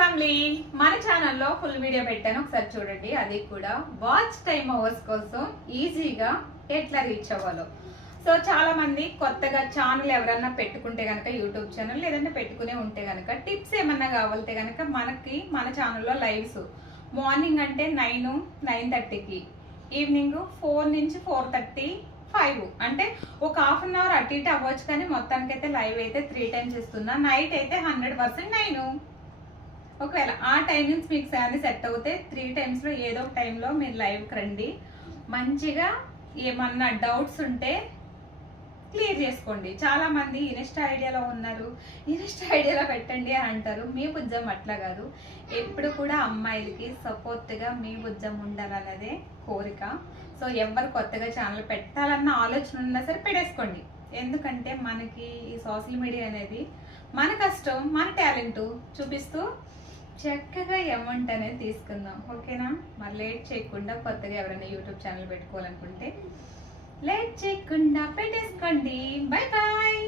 Family మన ఛానల్లో full video పెట్టాను, ఒకసారి చూడండి. అది కూడా వాచ్ టైమ్ అవర్స్ కోసం ఈజీగా ఎట్లా రీచ్ అవ్వాలో. సో చాలా మంది కొత్తగా ఛానల్ ఎవరన్నా పెట్టుకుంటే కనుక, యూట్యూబ్ ఛానల్ లేదంటే పెట్టుకునే ఉంటే కనుక, టిప్స్ ఏమన్నా కావాలితే కనుక మనకి మన ఛానల్లో లైవ్స్ మార్నింగ్ అంటే 9-9:30కి, ఈవినింగ్ 4 నుంచి 4:30-5 అంటే ఒక హాఫ్ అన్ అవర్ అటు ఇటు అవ్వచ్చు. కానీ మొత్తానికి అయితే లైవ్ అయితే 3 టైమ్స్ ఇస్తున్నా. నైట్ అయితే 100% 9. ఒకవేళ ఆ టైమింగ్స్ మీకు శారీ సెట్ అవుతే 3 టైమ్స్లో ఏదో ఒక టైంలో మీరు లైవ్కి రండి. మంచిగా ఏమన్నా డౌట్స్ ఉంటే క్లియర్ చేసుకోండి. చాలా మంది ఇన్స్టా ఐడియాలో ఉన్నారు, ఇన్స్టా ఐడియాలో పెట్టండి అని అంటారు. మీ బుజ్జం అట్లా కాదు. ఎప్పుడు కూడా అమ్మాయిలకి సపోర్ట్గా మీ బుజ్జం ఉండాలన్నదే కోరిక. సో ఎవరు కొత్తగా ఛానల్ పెట్టాలన్న ఆలోచన ఉన్నా సరే పెట్టేసుకోండి. ఎందుకంటే మనకి ఈ సోషల్ మీడియా అనేది మన కష్టం, మన టాలెంట్ చూపిస్తూ చక్కగా అమౌంట్ అనేది తీసుకుందాం. ఓకేనా? మరి లేట్ చేయకుండా కొత్తగా ఎవరైనా యూట్యూబ్ ఛానల్ పెట్టుకోవాలనుకుంటే లేట్ చేయకుండా పెట్టేసుకోండి. Bye bye.